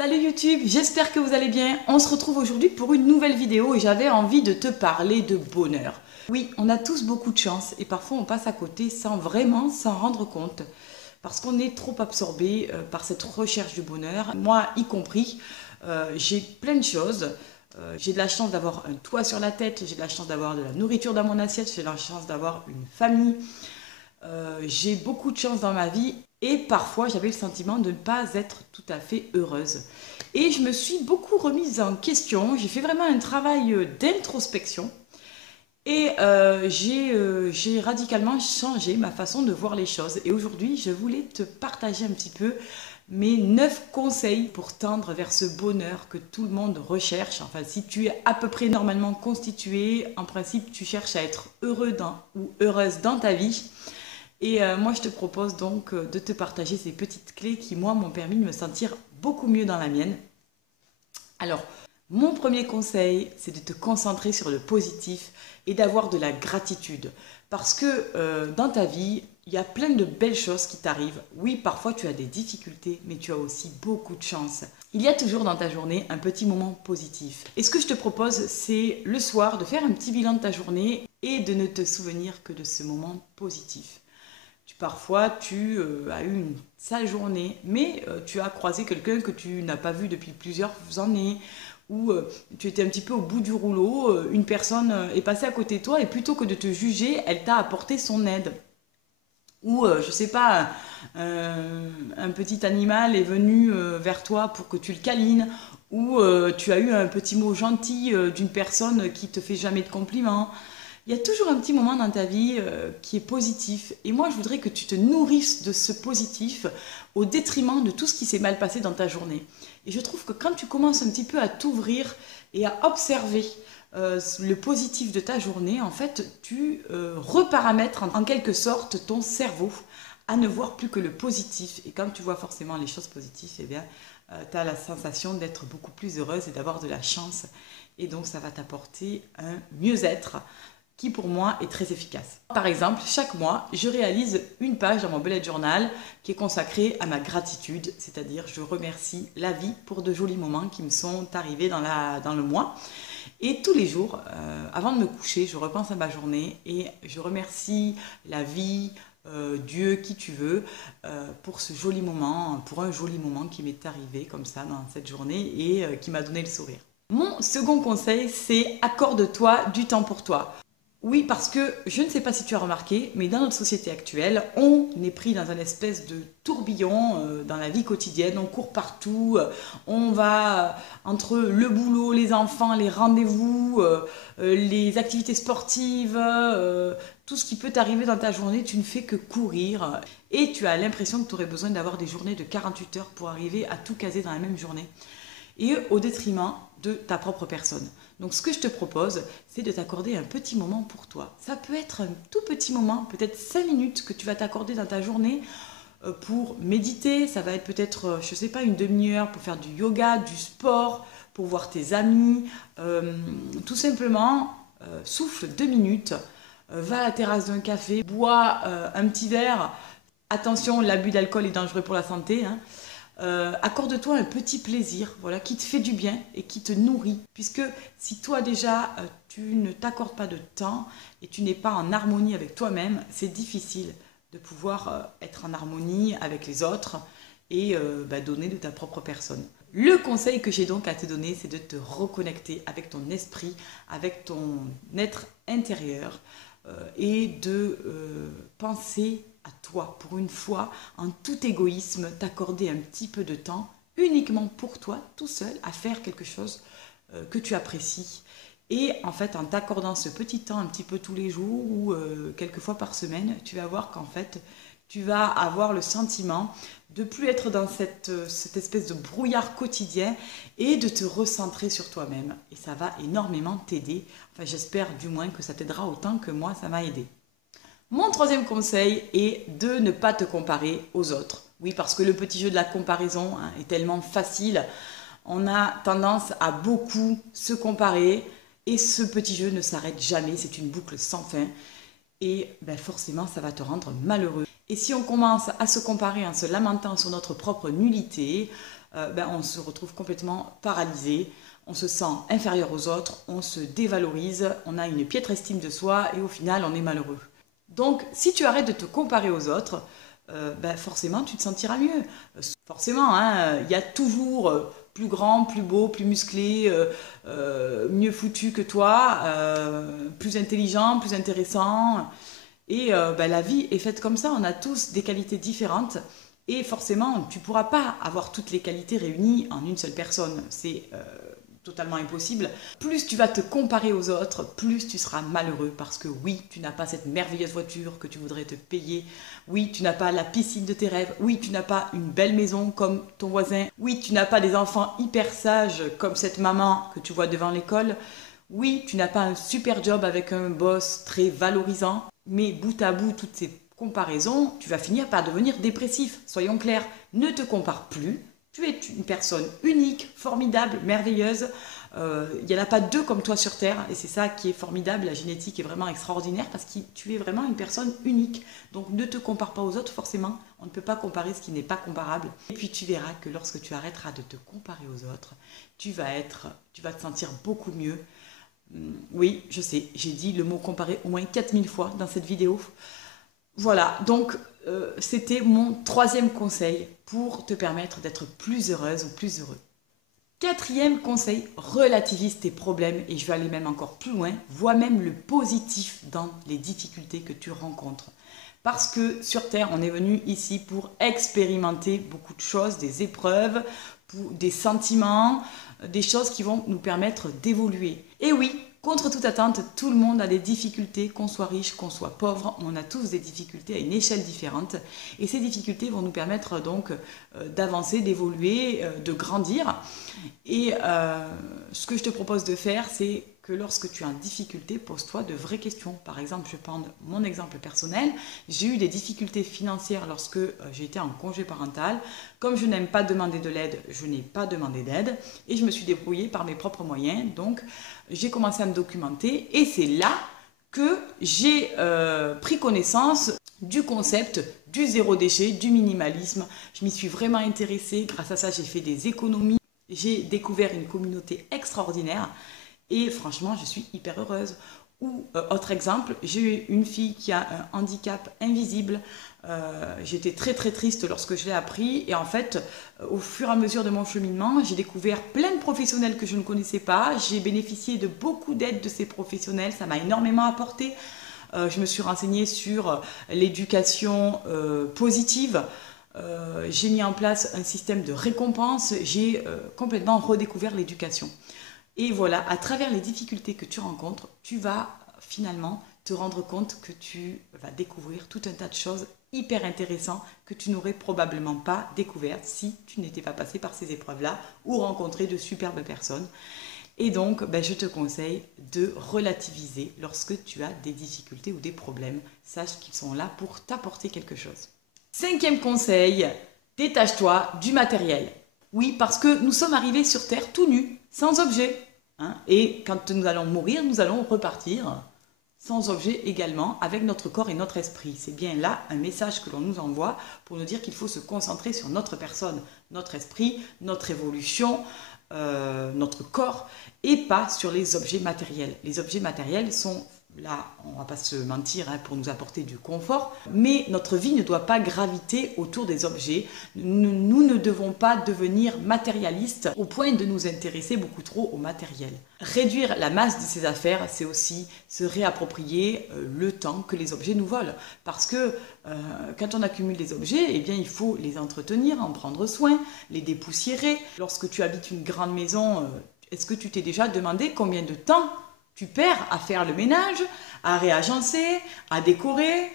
Salut YouTube, j'espère que vous allez bien. On se retrouve aujourd'hui pour une nouvelle vidéo et j'avais envie de te parler de bonheur. Oui, on a tous beaucoup de chance et parfois on passe à côté sans vraiment s'en rendre compte parce qu'on est trop absorbé par cette recherche du bonheur, moi y compris. J'ai plein de choses. J'ai de la chance d'avoir un toit sur la tête, j'ai de la chance d'avoir de la nourriture dans mon assiette, j'ai de la chance d'avoir une famille. J'ai beaucoup de chance dans ma vie et parfois j'avais le sentiment de ne pas être tout à fait heureuse. Et je me suis beaucoup remise en question, j'ai fait vraiment un travail d'introspection et j'ai radicalement changé ma façon de voir les choses. Et aujourd'hui, je voulais te partager un petit peu mes 9 conseils pour tendre vers ce bonheur que tout le monde recherche. Enfin, si tu es à peu près normalement constitué, en principe, tu cherches à être heureux ou heureuse dans ta vie. Et moi, je te propose donc de te partager ces petites clés qui, moi, m'ont permis de me sentir beaucoup mieux dans la mienne. Alors, mon premier conseil, c'est de te concentrer sur le positif et d'avoir de la gratitude. Parce que dans ta vie, il y a plein de belles choses qui t'arrivent. Oui, parfois tu as des difficultés, mais tu as aussi beaucoup de chance. Il y a toujours dans ta journée un petit moment positif. Et ce que je te propose, c'est le soir de faire un petit bilan de ta journée et de ne te souvenir que de ce moment positif. Parfois, tu as eu une sale journée, mais tu as croisé quelqu'un que tu n'as pas vu depuis plusieurs années, ou tu étais un petit peu au bout du rouleau, une personne est passée à côté de toi, et plutôt que de te juger, elle t'a apporté son aide. Ou, je ne sais pas, un petit animal est venu vers toi pour que tu le câlines, ou tu as eu un petit mot gentil d'une personne qui te fait jamais de compliments. Il y a toujours un petit moment dans ta vie qui est positif. Et moi, je voudrais que tu te nourrisses de ce positif au détriment de tout ce qui s'est mal passé dans ta journée. Et je trouve que quand tu commences un petit peu à t'ouvrir et à observer le positif de ta journée, en fait, tu reparamètres en quelque sorte ton cerveau à ne voir plus que le positif. Et quand tu vois forcément les choses positives, eh bien, tu as la sensation d'être beaucoup plus heureuse et d'avoir de la chance. Et donc, ça va t'apporter un mieux-être qui pour moi est très efficace. Par exemple, chaque mois, je réalise une page dans mon bullet journal qui est consacrée à ma gratitude, c'est-à-dire je remercie la vie pour de jolis moments qui me sont arrivés dans le mois. Et tous les jours, avant de me coucher, je repense à ma journée et je remercie la vie, Dieu, qui tu veux, pour ce joli moment, pour un joli moment qui m'est arrivé comme ça dans cette journée et qui m'a donné le sourire. Mon second conseil, c'est accorde-toi du temps pour toi. Oui, parce que je ne sais pas si tu as remarqué, mais dans notre société actuelle, on est pris dans un espèce de tourbillon dans la vie quotidienne. On court partout, on va entre le boulot, les enfants, les rendez-vous, les activités sportives, tout ce qui peut t'arriver dans ta journée, tu ne fais que courir. Et tu as l'impression que tu aurais besoin d'avoir des journées de 48 heures pour arriver à tout caser dans la même journée. Et au détriment de ta propre personne. Donc ce que je te propose, c'est de t'accorder un petit moment pour toi. Ça peut être un tout petit moment, peut-être 5 minutes que tu vas t'accorder dans ta journée pour méditer. Ça va être peut-être, je ne sais pas, une demi-heure pour faire du yoga, du sport, pour voir tes amis. Tout simplement, souffle 2 minutes, va à la terrasse d'un café, bois un petit verre. Attention, l'abus d'alcool est dangereux pour la santé, hein. Accorde-toi un petit plaisir, voilà, qui te fait du bien et qui te nourrit. Puisque si toi déjà, tu ne t'accordes pas de temps et tu n'es pas en harmonie avec toi-même, c'est difficile de pouvoir être en harmonie avec les autres et donner de ta propre personne. Le conseil que j'ai donc à te donner, c'est de te reconnecter avec ton esprit, avec ton être intérieur et de penser à toi, pour une fois, en tout égoïsme, t'accorder un petit peu de temps uniquement pour toi, tout seul, à faire quelque chose que tu apprécies. Et en fait, en t'accordant ce petit temps un petit peu tous les jours ou quelques fois par semaine, tu vas voir qu'en fait, tu vas avoir le sentiment de plus être dans cette espèce de brouillard quotidien et de te recentrer sur toi-même. Et ça va énormément t'aider. Enfin, j'espère du moins que ça t'aidera autant que moi, ça m'a aidé. Mon troisième conseil est de ne pas te comparer aux autres. Oui, parce que le petit jeu de la comparaison est tellement facile. On a tendance à beaucoup se comparer et ce petit jeu ne s'arrête jamais. C'est une boucle sans fin et forcément, ça va te rendre malheureux. Et si on commence à se comparer en se lamentant sur notre propre nullité, on se retrouve complètement paralysé, on se sent inférieur aux autres, on se dévalorise, on a une piètre estime de soi et au final on est malheureux. Donc si tu arrêtes de te comparer aux autres, forcément tu te sentiras mieux. Forcément, il y a toujours plus grand, plus beau, plus musclé, mieux foutu que toi, plus intelligent, plus intéressant. Et la vie est faite comme ça, on a tous des qualités différentes. Et forcément, tu ne pourras pas avoir toutes les qualités réunies en une seule personne. C'est totalement impossible. Plus tu vas te comparer aux autres, plus tu seras malheureux parce que oui, tu n'as pas cette merveilleuse voiture que tu voudrais te payer. Oui, tu n'as pas la piscine de tes rêves. Oui, tu n'as pas une belle maison comme ton voisin. Oui, tu n'as pas des enfants hyper sages comme cette maman que tu vois devant l'école. Oui, tu n'as pas un super job avec un boss très valorisant. Mais bout à bout, toutes ces comparaisons, tu vas finir par devenir dépressif. Soyons clairs, ne te compare plus. Tu es une personne unique, formidable, merveilleuse. Il n'y en a pas deux comme toi sur Terre. Et c'est ça qui est formidable. La génétique est vraiment extraordinaire parce que tu es vraiment une personne unique. Donc ne te compare pas aux autres, forcément. On ne peut pas comparer ce qui n'est pas comparable. Et puis tu verras que lorsque tu arrêteras de te comparer aux autres, tu vas te sentir beaucoup mieux. Oui, je sais, j'ai dit le mot comparer au moins 4000 fois dans cette vidéo. Voilà, donc c'était mon 3e conseil pour te permettre d'être plus heureuse ou plus heureux. 4e conseil, relativise tes problèmes et je vais aller même encore plus loin, vois même le positif dans les difficultés que tu rencontres. Parce que sur Terre, on est venu ici pour expérimenter beaucoup de choses, des épreuves, des sentiments, des choses qui vont nous permettre d'évoluer. Et oui, contre toute attente, tout le monde a des difficultés, qu'on soit riche, qu'on soit pauvre, on a tous des difficultés à une échelle différente. Et ces difficultés vont nous permettre donc d'avancer, d'évoluer, de grandir. Et ce que je te propose de faire, c'est que lorsque tu es en difficulté, pose-toi de vraies questions. Par exemple, je prends mon exemple personnel. J'ai eu des difficultés financières lorsque j'ai été en congé parental. Comme je n'aime pas demander de l'aide, je n'ai pas demandé d'aide et je me suis débrouillée par mes propres moyens. Donc, j'ai commencé à me documenter et c'est là que j'ai pris connaissance du concept du zéro déchet, du minimalisme. Je m'y suis vraiment intéressée. Grâce à ça, j'ai fait des économies. J'ai découvert une communauté extraordinaire. Et franchement, je suis hyper heureuse. Ou, autre exemple, j'ai eu une fille qui a un handicap invisible. J'étais très très triste lorsque je l'ai appris. Et en fait, au fur et à mesure de mon cheminement, j'ai découvert plein de professionnels que je ne connaissais pas. J'ai bénéficié de beaucoup d'aide de ces professionnels. Ça m'a énormément apporté. Je me suis renseignée sur l'éducation positive. J'ai mis en place un système de récompense. J'ai complètement redécouvert l'éducation. Et voilà, à travers les difficultés que tu rencontres, tu vas finalement te rendre compte que tu vas découvrir tout un tas de choses hyper intéressantes que tu n'aurais probablement pas découvertes si tu n'étais pas passé par ces épreuves-là ou rencontré de superbes personnes. Et donc, je te conseille de relativiser lorsque tu as des difficultés ou des problèmes. Sache qu'ils sont là pour t'apporter quelque chose. 5e conseil, détache-toi du matériel. Oui, parce que nous sommes arrivés sur Terre tout nus, sans objet. Et quand nous allons mourir, nous allons repartir sans objet également, avec notre corps et notre esprit. C'est bien là un message que l'on nous envoie pour nous dire qu'il faut se concentrer sur notre personne, notre esprit, notre évolution, notre corps, et pas sur les objets matériels. Les objets matériels sont là, on ne va pas se mentir, pour nous apporter du confort, mais notre vie ne doit pas graviter autour des objets. Nous ne devons pas devenir matérialistes au point de nous intéresser beaucoup trop au matériel. Réduire la masse de ces affaires, c'est aussi se réapproprier le temps que les objets nous volent. Parce que quand on accumule des objets, eh bien, il faut les entretenir, en prendre soin, les dépoussiérer. Lorsque tu habites une grande maison, est-ce que tu t'es déjà demandé combien de temps tu perds à faire le ménage, à réagencer, à décorer?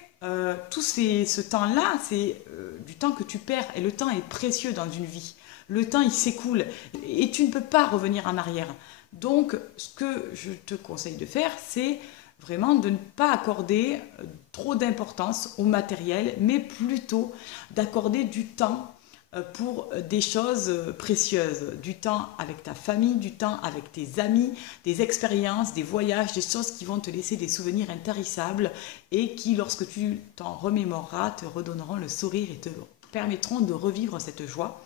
Tout ce temps-là, c'est du temps que tu perds. Et le temps est précieux dans une vie. Le temps, il s'écoule. Et tu ne peux pas revenir en arrière. Donc, ce que je te conseille de faire, c'est vraiment de ne pas accorder trop d'importance au matériel, mais plutôt d'accorder du temps pour des choses précieuses, du temps avec ta famille, du temps avec tes amis, des expériences, des voyages, des choses qui vont te laisser des souvenirs intarissables et qui, lorsque tu t'en remémoreras, te redonneront le sourire et te permettront de revivre cette joie.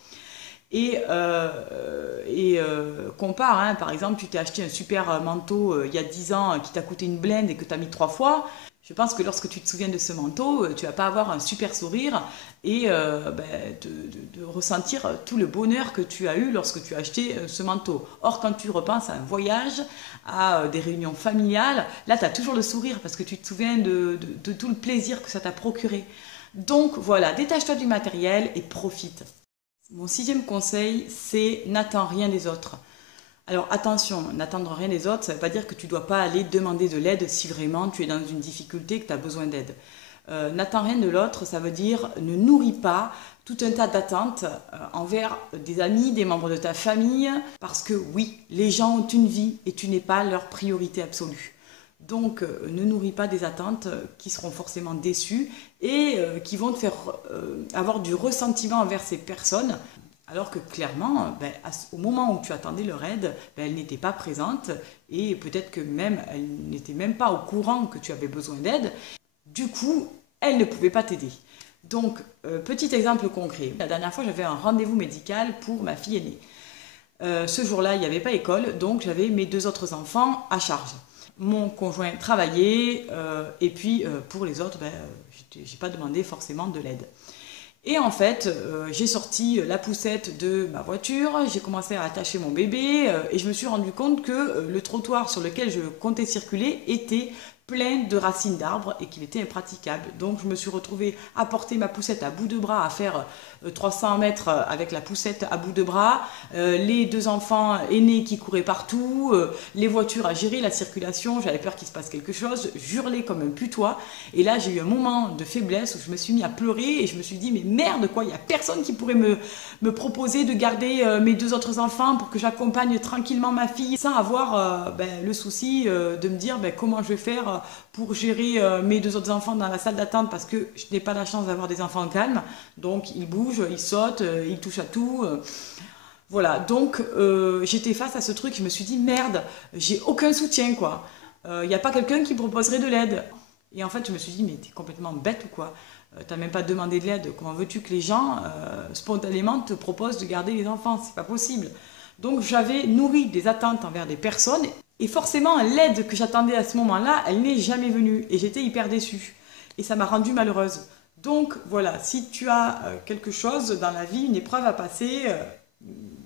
Compare, hein, par exemple, tu t'es acheté un super manteau il y a 10 ans qui t'a coûté une blinde et que tu as mis 3 fois. Je pense que lorsque tu te souviens de ce manteau, tu vas pas avoir un super sourire et de ressentir tout le bonheur que tu as eu lorsque tu as acheté ce manteau. Or, quand tu repenses à un voyage, à des réunions familiales, là, tu as toujours le sourire parce que tu te souviens de tout le plaisir que ça t'a procuré. Donc voilà, détache-toi du matériel et profite. Mon 6e conseil, c'est n'attends rien des autres. Alors attention, n'attendre rien des autres, ça ne veut pas dire que tu ne dois pas aller demander de l'aide si vraiment tu es dans une difficulté et que tu as besoin d'aide. N'attends rien de l'autre, ça veut dire ne nourris pas tout un tas d'attentes envers des amis, des membres de ta famille, parce que oui, les gens ont une vie et tu n'es pas leur priorité absolue. Donc ne nourris pas des attentes qui seront forcément déçues et qui vont te faire avoir du ressentiment envers ces personnes. Alors que clairement, au moment où tu attendais leur aide, elle n'était pas présente et peut-être que même elle n'était même pas au courant que tu avais besoin d'aide. Du coup, elle ne pouvait pas t'aider. Donc, petit exemple concret. La dernière fois, j'avais un rendez-vous médical pour ma fille aînée. Ce jour-là, il n'y avait pas école, donc j'avais mes 2 autres enfants à charge. Mon conjoint travaillait et puis pour les autres, je n'ai pas demandé forcément de l'aide. Et en fait, j'ai sorti la poussette de ma voiture, j'ai commencé à attacher mon bébé et je me suis rendu compte que le trottoir sur lequel je comptais circuler était plein de racines d'arbres et qu'il était impraticable. Donc je me suis retrouvée à porter ma poussette à bout de bras, à faire 300 mètres avec la poussette à bout de bras, les 2 enfants aînés qui couraient partout, les voitures à gérer, la circulation, j'avais peur qu'il se passe quelque chose, j'hurlais comme un putois. Et là j'ai eu un moment de faiblesse où je me suis mis à pleurer et je me suis dit mais merde quoi, il n'y a personne qui pourrait me proposer de garder mes 2 autres enfants pour que j'accompagne tranquillement ma fille sans avoir le souci de me dire comment je vais faire pour gérer mes 2 autres enfants dans la salle d'attente parce que je n'ai pas la chance d'avoir des enfants calmes, donc ils bougent, ils sautent, ils touchent à tout. Voilà, donc j'étais face à ce truc, je me suis dit merde, j'ai aucun soutien quoi. Il n'y a pas quelqu'un qui proposerait de l'aide. Et en fait je me suis dit mais t'es complètement bête ou quoi? T'as même pas demandé de l'aide, comment veux-tu que les gens spontanément te proposent de garder les enfants? C'est pas possible. Donc j'avais nourri des attentes envers des personnes et forcément l'aide que j'attendais à ce moment-là, elle n'est jamais venue et j'étais hyper déçue et ça m'a rendue malheureuse. Donc voilà, si tu as quelque chose dans la vie, une épreuve à passer,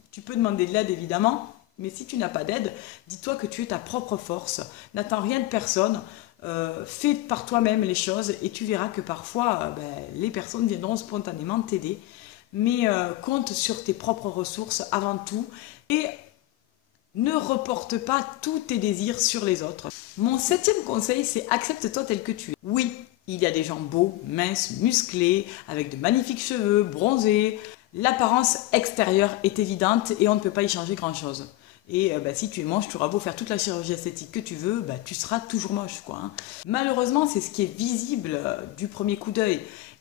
tu peux demander de l'aide évidemment, mais si tu n'as pas d'aide, dis-toi que tu es ta propre force, n'attends rien de personne, fais par toi-même les choses et tu verras que parfois les personnes viendront spontanément t'aider. Mais compte sur tes propres ressources avant tout et ne reporte pas tous tes désirs sur les autres. Mon 7e conseil, c'est accepte-toi tel que tu es. Oui, il y a des gens beaux, minces, musclés, avec de magnifiques cheveux, bronzés. L'apparence extérieure est évidente et on ne peut pas y changer grand-chose. Et si tu es moche, tu auras beau faire toute la chirurgie esthétique que tu veux, tu seras toujours moche, quoi. Hein. Malheureusement, c'est ce qui est visible du premier coup d'œil.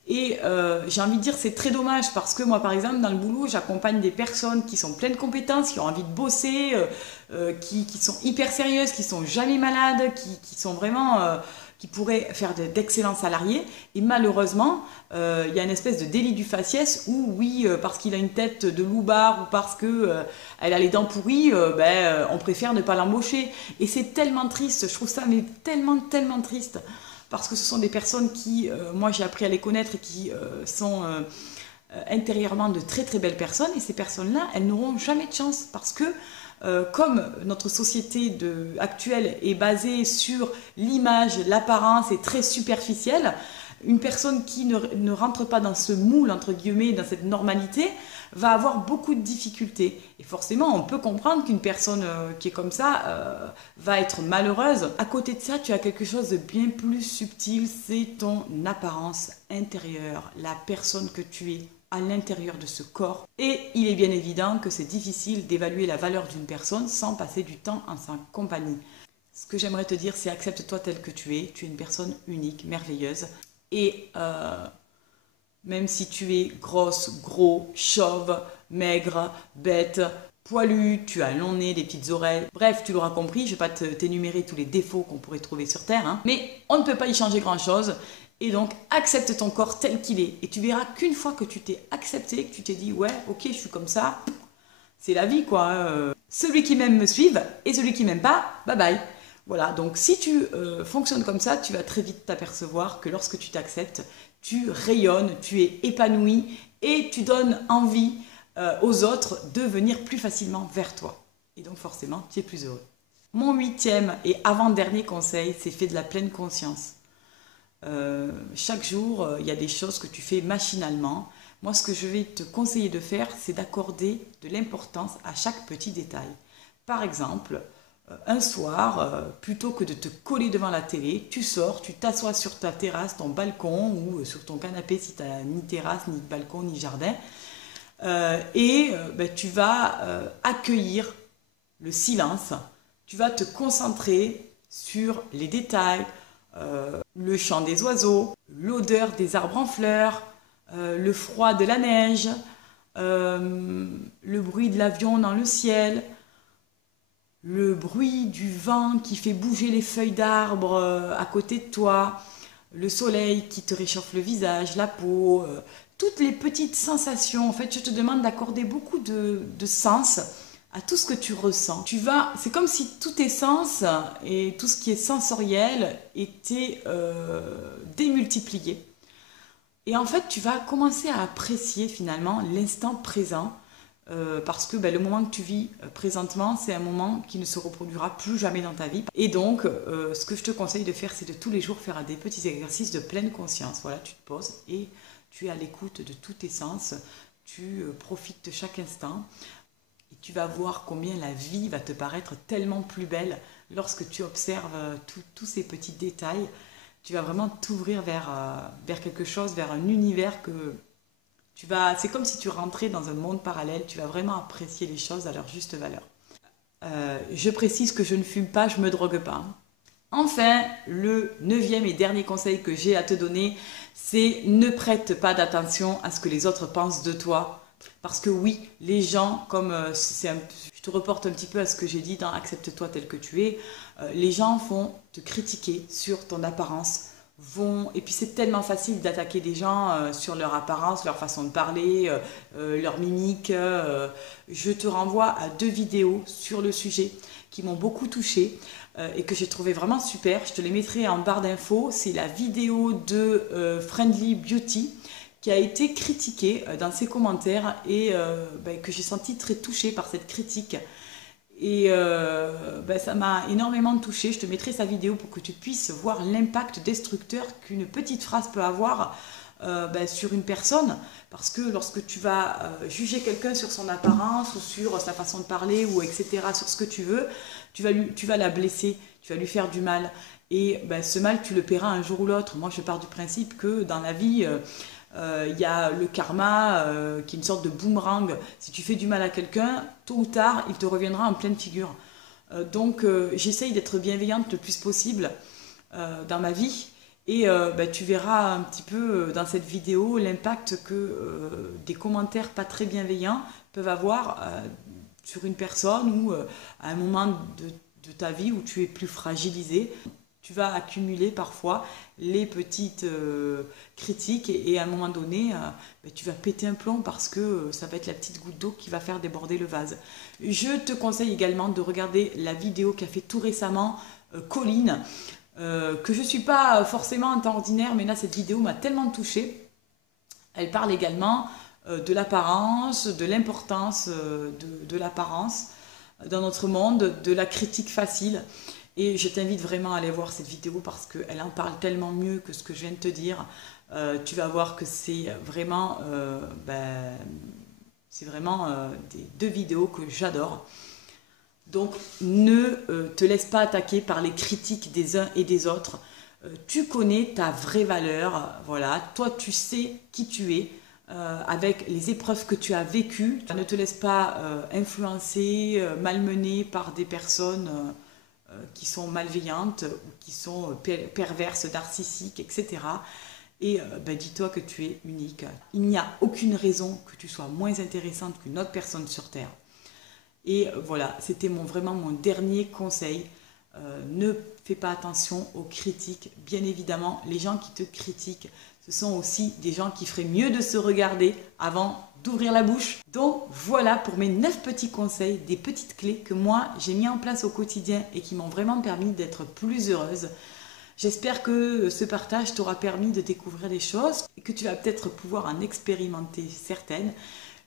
Et j'ai envie de dire c'est très dommage parce que moi par exemple dans le boulot j'accompagne des personnes qui sont pleines de compétences, qui ont envie de bosser, qui sont hyper sérieuses, qui sont jamais malades, qui sont vraiment qui pourraient faire d'excellents salariés et malheureusement il y a une espèce de délit du faciès où oui parce qu'il a une tête de loupard ou parce que elle a les dents pourries on préfère ne pas l'embaucher et c'est tellement triste, je trouve ça mais tellement triste. Parce que ce sont des personnes qui, moi j'ai appris à les connaître et qui sont intérieurement de très très belles personnes. Et ces personnes-là, elles n'auront jamais de chance parce que comme notre société actuelle est basée sur l'image, l'apparence et très superficielle, une personne qui ne rentre pas dans ce moule, entre guillemets, dans cette normalité, va avoir beaucoup de difficultés. Et forcément, on peut comprendre qu'une personne qui est comme ça va être malheureuse. À côté de ça, tu as quelque chose de bien plus subtil, c'est ton apparence intérieure, la personne que tu es à l'intérieur de ce corps. Et il est bien évident que c'est difficile d'évaluer la valeur d'une personne sans passer du temps en sa compagnie. Ce que j'aimerais te dire, c'est accepte-toi tel que tu es une personne unique, merveilleuse. Et même si tu es grosse, gros, chauve, maigre, bête, poilu, tu as un long nez, des petites oreilles, bref, tu l'auras compris, je ne vais pas t'énumérer tous les défauts qu'on pourrait trouver sur Terre, hein, mais on ne peut pas y changer grand-chose. Et donc, accepte ton corps tel qu'il est. Et tu verras qu'une fois que tu t'es accepté, que tu t'es dit, ouais, ok, je suis comme ça, c'est la vie, quoi. Celui qui m'aime me suive, et celui qui m'aime pas, bye bye. Voilà, donc si tu fonctionnes comme ça, tu vas très vite t'apercevoir que lorsque tu t'acceptes, tu rayonnes, tu es épanoui, et tu donnes envie aux autres de venir plus facilement vers toi. Et donc forcément, tu es plus heureux. Mon 8e et avant-dernier conseil, c'est fait de la pleine conscience. Chaque jour, il y a des choses que tu fais machinalement. Moi, ce que je vais te conseiller de faire, c'est d'accorder de l'importance à chaque petit détail. Par exemple, un soir, plutôt que de te coller devant la télé, tu sors, tu t'assois sur ta terrasse, ton balcon ou sur ton canapé si tu n'as ni terrasse, ni balcon, ni jardin. Tu vas accueillir le silence. Tu vas te concentrer sur les détails, le chant des oiseaux, l'odeur des arbres en fleurs, le froid de la neige, le bruit de l'avion dans le ciel, le bruit du vent qui fait bouger les feuilles d'arbres à côté de toi, le soleil qui te réchauffe le visage, la peau, toutes les petites sensations. En fait, je te demande d'accorder beaucoup de sens à tout ce que tu ressens. C'est comme si tous tes sens et tout ce qui est sensoriel était démultiplié. Et en fait, tu vas commencer à apprécier finalement l'instant présent parce que le moment que tu vis présentement, c'est un moment qui ne se reproduira plus jamais dans ta vie. Et donc, ce que je te conseille de faire, c'est de tous les jours faire des petits exercices de pleine conscience. Voilà, tu te poses et tu es à l'écoute de tous tes sens, tu profites de chaque instant. Et tu vas voir combien la vie va te paraître tellement plus belle lorsque tu observes tous ces petits détails. Tu vas vraiment t'ouvrir vers quelque chose, vers un univers que c'est comme si tu rentrais dans un monde parallèle. Tu vas vraiment apprécier les choses à leur juste valeur. Je précise que je ne fume pas, je ne me drogue pas. Enfin, le 9e et dernier conseil que j'ai à te donner, c'est ne prête pas d'attention à ce que les autres pensent de toi. Parce que oui, les gens, je te reporte un petit peu à ce que j'ai dit dans Accepte-toi tel que tu es, les gens vont te critiquer sur ton apparence, et puis c'est tellement facile d'attaquer des gens sur leur apparence, leur façon de parler, leur mimique. Je te renvoie à 2 vidéos sur le sujet qui m'ont beaucoup touchée et que j'ai trouvé vraiment super. Je te les mettrai en barre d'infos. C'est la vidéo de Friendly Beauty qui a été critiquée dans ses commentaires et que j'ai senti très touchée par cette critique. Et ça m'a énormément touchée. Je te mettrai sa vidéo pour que tu puisses voir l'impact destructeur qu'une petite phrase peut avoir sur une personne. Parce que lorsque tu vas juger quelqu'un sur son apparence ou sur sa façon de parler ou etc., sur ce que tu veux, tu vas la blesser, tu vas lui faire du mal. Et ce mal, tu le paieras un jour ou l'autre. Moi, je pars du principe que dans la vie... il y a le karma qui est une sorte de boomerang. Si tu fais du mal à quelqu'un, tôt ou tard, il te reviendra en pleine figure. Donc j'essaye d'être bienveillante le plus possible dans ma vie. Et tu verras un petit peu dans cette vidéo l'impact que des commentaires pas très bienveillants peuvent avoir sur une personne ou à un moment de ta vie où tu es plus fragilisé. Tu vas accumuler parfois les petites critiques et à un moment donné, tu vas péter un plomb parce que ça va être la petite goutte d'eau qui va faire déborder le vase. Je te conseille également de regarder la vidéo qu'a fait tout récemment Colline, que je ne suis pas forcément en temps ordinaire, mais là cette vidéo m'a tellement touchée. Elle parle également de l'apparence, de l'importance de l'apparence dans notre monde, de la critique facile. Et je t'invite vraiment à aller voir cette vidéo parce qu'elle en parle tellement mieux que ce que je viens de te dire. Tu vas voir que c'est vraiment, des 2 vidéos que j'adore. Donc ne te laisse pas attaquer par les critiques des uns et des autres. Tu connais ta vraie valeur. Voilà, toi tu sais qui tu es. Avec les épreuves que tu as vécues. Ne te laisse pas influencer, malmener par des personnes qui sont malveillantes ou qui sont perverses, narcissiques, etc. Et dis-toi que tu es unique. Il n'y a aucune raison que tu sois moins intéressante qu'une autre personne sur Terre. Et voilà, c'était vraiment mon dernier conseil. Ne fais pas attention aux critiques. Bien évidemment, les gens qui te critiquent, ce sont aussi des gens qui feraient mieux de se regarder avant d'ouvrir la bouche. Donc voilà pour mes 9 petits conseils, des petites clés que moi j'ai mis en place au quotidien et qui m'ont vraiment permis d'être plus heureuse. J'espère que ce partage t'aura permis de découvrir des choses et que tu vas peut-être pouvoir en expérimenter certaines.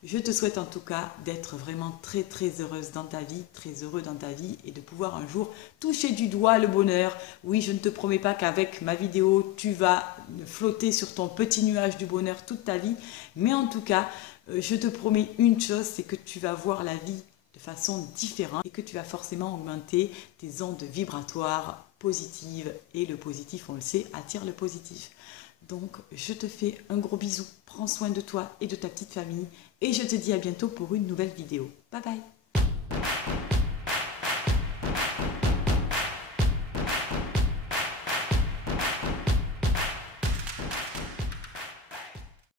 Je te souhaite en tout cas d'être vraiment très très heureuse dans ta vie, très heureux dans ta vie et de pouvoir un jour toucher du doigt le bonheur. Oui, je ne te promets pas qu'avec ma vidéo, tu vas flotter sur ton petit nuage du bonheur toute ta vie. Mais en tout cas, je te promets une chose, c'est que tu vas voir la vie de façon différente et que tu vas forcément augmenter tes ondes vibratoires positives. Et le positif, on le sait, attire le positif. Donc, je te fais un gros bisou. Prends soin de toi et de ta petite famille. Et je te dis à bientôt pour une nouvelle vidéo. Bye bye!